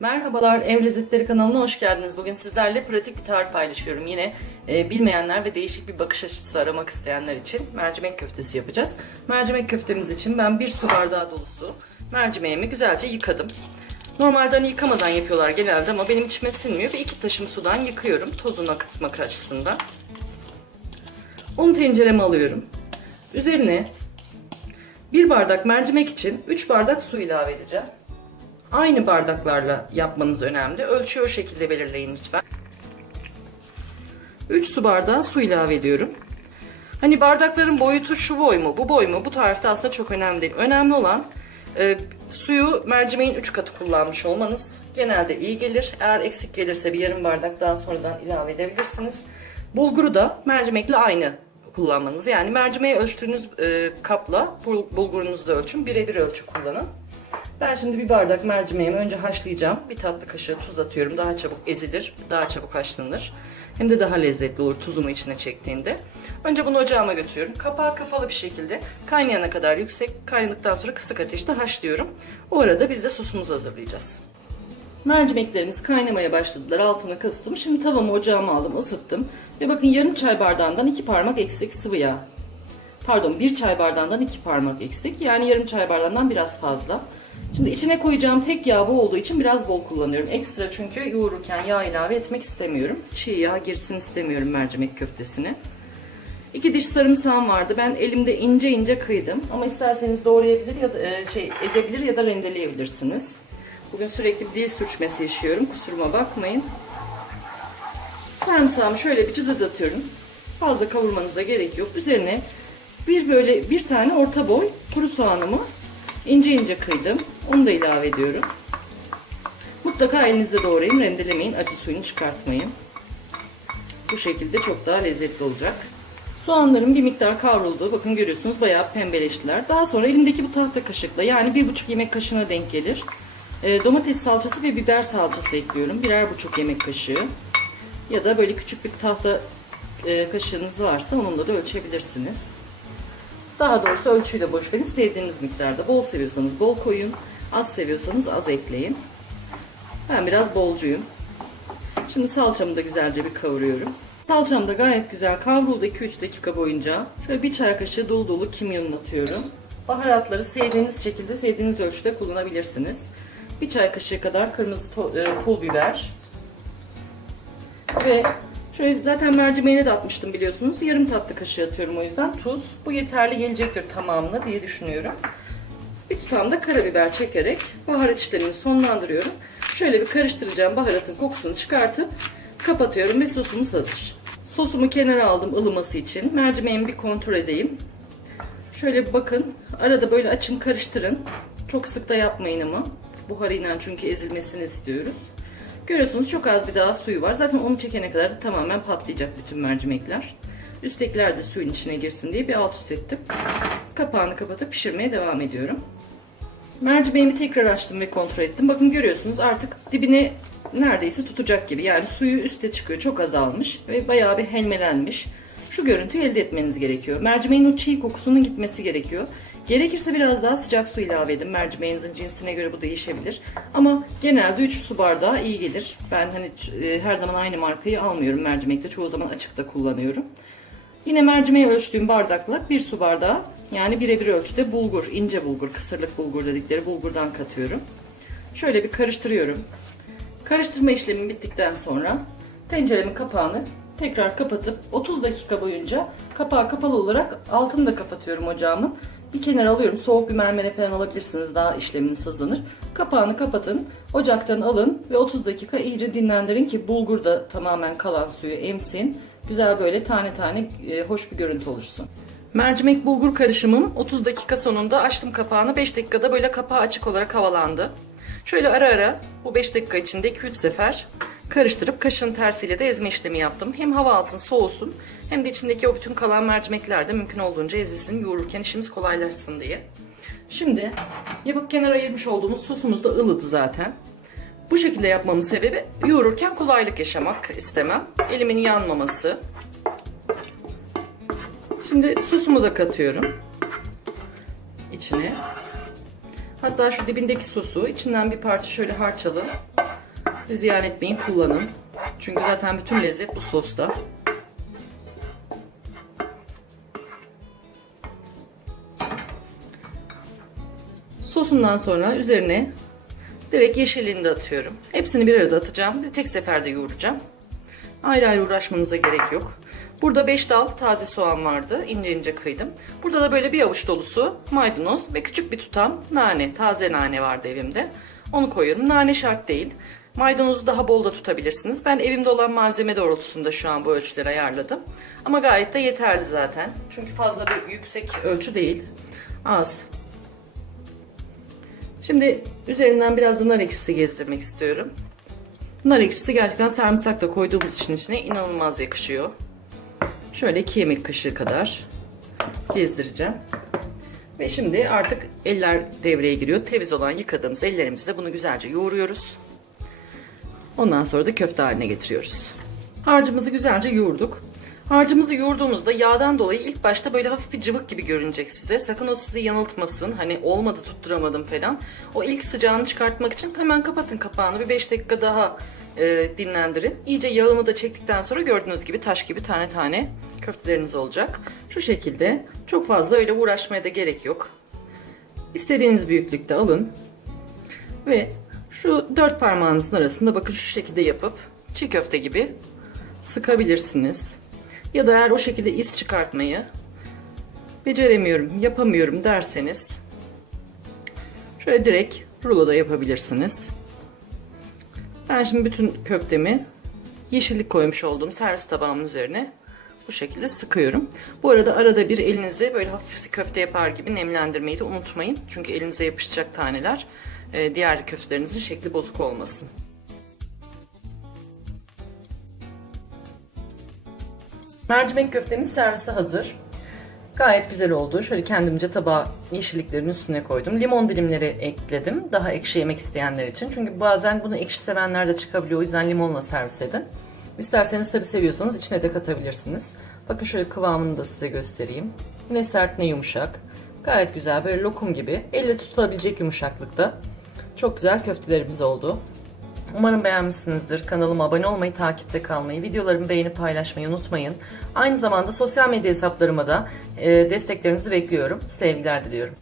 Merhabalar, Ev Lezzetleri kanalına hoş geldiniz. Bugün sizlerle pratik bir tarif paylaşıyorum. Yine bilmeyenler ve değişik bir bakış açısı aramak isteyenler için mercimek köftesi yapacağız. Mercimek köftemiz için ben 1 su bardağı dolusu mercimeğimi güzelce yıkadım. Normalde hani yıkamadan yapıyorlar genelde ama benim içime sinmiyor ve 2 taşım sudan yıkıyorum tozunu akıtmak açısından. Onu tencereme alıyorum. Üzerine 1 bardak mercimek için 3 bardak su ilave edeceğim. Aynı bardaklarla yapmanız önemli. Ölçüyü o şekilde belirleyin lütfen. 3 su bardağı su ilave ediyorum. Hani bardakların boyutu şu boy mu, bu boy mu? Bu tarifte aslında çok önemli değil. Önemli olan suyu mercimeğin 3 katı kullanmış olmanız. Genelde iyi gelir. Eğer eksik gelirse bir yarım bardak daha sonradan ilave edebilirsiniz. Bulguru da mercimekle aynı kullanmanız. Yani mercimeği ölçtüğünüz kapla bulgurunuzu da ölçün. Birebir ölçü kullanın. Ben şimdi bir bardak mercimeğimi önce haşlayacağım. 1 tatlı kaşığı tuz atıyorum. Daha çabuk ezilir, daha çabuk haşlanır. Hem de daha lezzetli olur tuzunu içine çektiğinde. Önce bunu ocağıma götürüyorum. Kapağı kapalı bir şekilde kaynayana kadar yüksek, kaynadıktan sonra kısık ateşte haşlıyorum. O arada biz de sosumuzu hazırlayacağız. Mercimeklerimiz kaynamaya başladılar. Altını kıstım. Şimdi tavamı ocağıma aldım, ısıttım. Ve bakın yarım çay bardağından 2 parmak eksik sıvı yağ. Pardon, 1 çay bardağından 2 parmak eksik. Yani yarım çay bardağından biraz fazla. Şimdi içine koyacağım tek yağ bu olduğu için biraz bol kullanıyorum. Ekstra çünkü yoğururken yağ ilave etmek istemiyorum. Çiğ yağ girsin istemiyorum mercimek köftesine. 2 diş sarımsağım vardı. Ben elimde ince ince kıydım. Ama isterseniz doğrayabilir ya da ezebilir ya da rendeleyebilirsiniz. Bugün sürekli dil sürçmesi yaşıyorum. Kusuruma bakmayın. Sarımsağımı şöyle bir cızırdatıyorum. Fazla kavurmanıza gerek yok. Üzerine bir tane orta boy kuru soğanımı ince ince kıydım. Onu da ilave ediyorum. Mutlaka elinizde doğrayın, rendelemeyin, acı suyunu çıkartmayın. Bu şekilde çok daha lezzetli olacak. Soğanlarım bir miktar kavruldu. Bakın görüyorsunuz bayağı pembeleştiler. Daha sonra elimdeki bu tahta kaşıkla, yani 1,5 yemek kaşığına denk gelir, domates salçası ve biber salçası ekliyorum. 1,5 yemek kaşığı. Ya da böyle küçük bir tahta kaşığınız varsa onunla da ölçebilirsiniz. Daha doğrusu ölçüyü de boş verin. Sevdiğiniz miktarda. Bol seviyorsanız bol koyun. Az seviyorsanız az ekleyin. Ben biraz bolcuyum. Şimdi salçamı da güzelce bir kavuruyorum. Salçam da gayet güzel kavruldu 2-3 dakika boyunca. Şöyle 1 çay kaşığı dolu dolu kimyon atıyorum. Baharatları sevdiğiniz şekilde, sevdiğiniz ölçüde kullanabilirsiniz. 1 çay kaşığı kadar kırmızı pul biber. Ve şöyle zaten mercimeğine de atmıştım biliyorsunuz. Yarım tatlı kaşığı atıyorum o yüzden. Tuz. Bu yeterli gelecektir tamamına diye düşünüyorum. Bir tutam da karabiber çekerek baharat işlemini sonlandırıyorum. Şöyle bir karıştıracağım. Baharatın kokusunu çıkartıp kapatıyorum ve sosumuz hazır. Sosumu kenara aldım ılıması için. Mercimeğimi bir kontrol edeyim. Şöyle bir bakın. Arada böyle açın, karıştırın. Çok sık da yapmayın ama. Buharıyla çünkü ezilmesini istiyoruz. Görüyorsunuz çok az bir daha suyu var. Zaten onu çekene kadar da tamamen patlayacak bütün mercimekler. Üsttekiler de suyun içine girsin diye bir alt üst ettim. Kapağını kapatıp pişirmeye devam ediyorum. Mercimeğimi tekrar açtım ve kontrol ettim. Bakın görüyorsunuz artık dibine neredeyse tutacak gibi. Yani suyu üste çıkıyor. Çok azalmış ve bayağı bir helmelenmiş. Şu görüntüyü elde etmeniz gerekiyor. Mercimeğin o çiğ kokusunun gitmesi gerekiyor. Gerekirse biraz daha sıcak su ilave edin. Mercimeğinizin cinsine göre bu değişebilir. Ama genelde 3 su bardağı iyi gelir. Ben hani her zaman aynı markayı almıyorum mercimekte. Çoğu zaman açıkta kullanıyorum. Yine mercimeği ölçtüğüm bardakla 1 su bardağı, yani birebir ölçüde bulgur, ince bulgur, kısırlık bulgur dedikleri bulgurdan katıyorum. Şöyle bir karıştırıyorum. Karıştırma işlemi bittikten sonra tenceremin kapağını tekrar kapatıp 30 dakika boyunca kapağı kapalı olarak altını da kapatıyorum ocağımın. Bir kenara alıyorum. Soğuk bir mermere falan alabilirsiniz. Daha işleminiz hızlanır. Kapağını kapatın. Ocaktan alın ve 30 dakika iyice dinlendirin ki bulgur da tamamen kalan suyu emsin. Güzel böyle tane tane hoş bir görüntü oluşsun. Mercimek bulgur karışımım 30 dakika sonunda açtım kapağını. 5 dakikada böyle kapağı açık olarak havalandı. Şöyle ara ara bu 5 dakika içinde 2-3 sefer karıştırıp kaşığın tersiyle de ezme işlemi yaptım. Hem hava alsın, soğusun, hem de içindeki o bütün kalan mercimekler de mümkün olduğunca ezilsin, yoğururken işimiz kolaylaşsın diye. Şimdi yapıp kenara ayırmış olduğumuz sosumuz da ılıdı zaten. Bu şekilde yapmamın sebebi yoğururken kolaylık yaşamak istemem. Elimin yanmaması. Şimdi sosumu da katıyorum içine. Hatta şu dibindeki sosu içinden bir parça şöyle harçalı Ziyan etmeyin, kullanın. Çünkü zaten bütün lezzet bu sosta. Sosundan sonra üzerine direkt yeşilliğini de atıyorum. Hepsini bir arada atacağım ve tek seferde yoğuracağım. Ayrı ayrı uğraşmanıza gerek yok. Burada 5 dal taze soğan vardı. İnce ince kıydım. Burada da böyle bir avuç dolusu maydanoz ve küçük bir tutam nane, taze nane vardı evimde. Onu koyuyorum. Nane şart değil. Maydanozu daha bol da tutabilirsiniz. Ben evimde olan malzeme doğrultusunda şu an bu ölçüleri ayarladım. Ama gayet de yeterli zaten. Çünkü fazla bir yüksek ölçü değil. Az. Şimdi üzerinden biraz da nar ekşisi gezdirmek istiyorum. Nar ekşisi gerçekten sarımsakla koyduğumuz için içine inanılmaz yakışıyor. Şöyle 2 yemek kaşığı kadar gezdireceğim. Ve şimdi artık eller devreye giriyor. Temiz olan yıkadığımız ellerimizle bunu güzelce yoğuruyoruz. Ondan sonra da köfte haline getiriyoruz. Harcımızı güzelce yoğurduk. Harcımızı yoğurduğumuzda yağdan dolayı ilk başta böyle hafif bir cıvık gibi görünecek size. Sakın o sizi yanıltmasın. Hani olmadı, tutturamadım falan. O ilk sıcağını çıkartmak için hemen kapatın kapağını. Bir 5 dakika daha dinlendirin. İyice yağını da çektikten sonra gördüğünüz gibi taş gibi tane tane köfteleriniz olacak. Şu şekilde, çok fazla öyle uğraşmaya da gerek yok. İstediğiniz büyüklükte alın. Ve şu 4 parmağınızın arasında bakın şu şekilde yapıp çiğ köfte gibi sıkabilirsiniz. Ya da eğer o şekilde iz çıkartmayı beceremiyorum, yapamıyorum derseniz şöyle direkt ruloda yapabilirsiniz. Ben şimdi bütün köftemi yeşillik koymuş olduğum servis tabağımın üzerine bu şekilde sıkıyorum. Bu arada arada bir elinizi böyle hafif köfte yapar gibi nemlendirmeyi de unutmayın. Çünkü elinize yapışacak taneler diğer köftelerinizin şekli bozuk olmasın. Mercimek köftemiz servise hazır. Gayet güzel oldu. Şöyle kendimce tabağa yeşilliklerin üstüne koydum. Limon dilimleri ekledim. Daha ekşi yemek isteyenler için. Çünkü bazen bunu ekşi sevenler de çıkabiliyor. O yüzden limonla servis edin. İsterseniz tabi seviyorsanız içine de katabilirsiniz. Bakın şöyle kıvamını da size göstereyim. Ne sert ne yumuşak. Gayet güzel, böyle lokum gibi. Elle tutulabilecek yumuşaklıkta. Çok güzel köftelerimiz oldu. Umarım beğenmişsinizdir. Kanalıma abone olmayı, takipte kalmayı, videolarımı beğenip paylaşmayı unutmayın. Aynı zamanda sosyal medya hesaplarıma da desteklerinizi bekliyorum. Sevgiler diliyorum.